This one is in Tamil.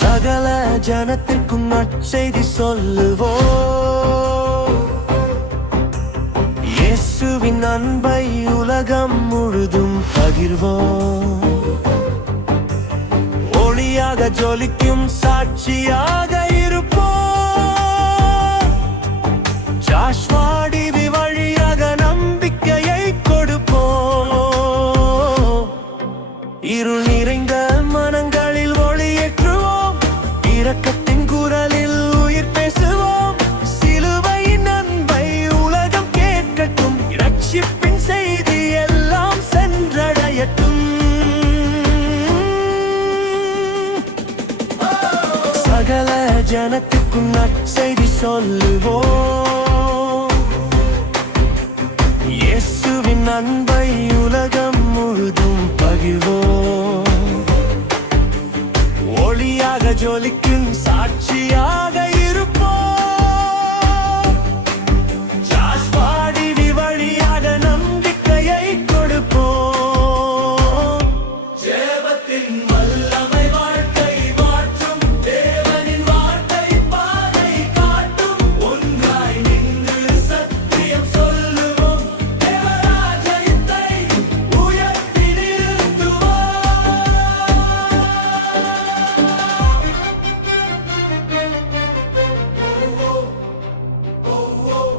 சகல ஜனத்திற்கும் நற்செய்தி சொல்லுவோம். இயேசுவின் அன்பை உலகம் முழுதும் பகிர்வோம். ஒளியாக ஜொலிக்கும் சாட்சியாக இருப்போம். ஜாஷ்வாடி வழியாக நம்பிக்கையை கொடுப்போம். இருள் நிறைந்த மனங்களில் ஒளியேற்றுவோம். இரக்கத்தின் குரலில் உயிர் பேசுவோம். சிலுவையின் அன்பை உலகம் கேட்கட்டும். இரட்சிப்பின் செய்தி எல்லாம் சென்றடையட்டும். சகல ஜனத்துக்கும் நற்செய்தி சொல்லுவோம். இயேசுவின் அன்பை உலகம் முழுதும் பகிர்வோம். ஒளியாக ஜொலிக்கும் சாட்சியாக இருப்போம். ஜாஷ்வாடி வழியாக நம்பிக்கையை கொடுப்போம். ஜெபத்தின் வல்லமை வாழ்க்கை மாற்றும். தேவனின் வார்த்தை பாதை காட்டும். ஒன்றாய் நின்று சத்தியம் சொல்லுவோம். தேவராஜ்யத்தை உயர்த்தி நிறுத்துவோம். Oh, oh, oh.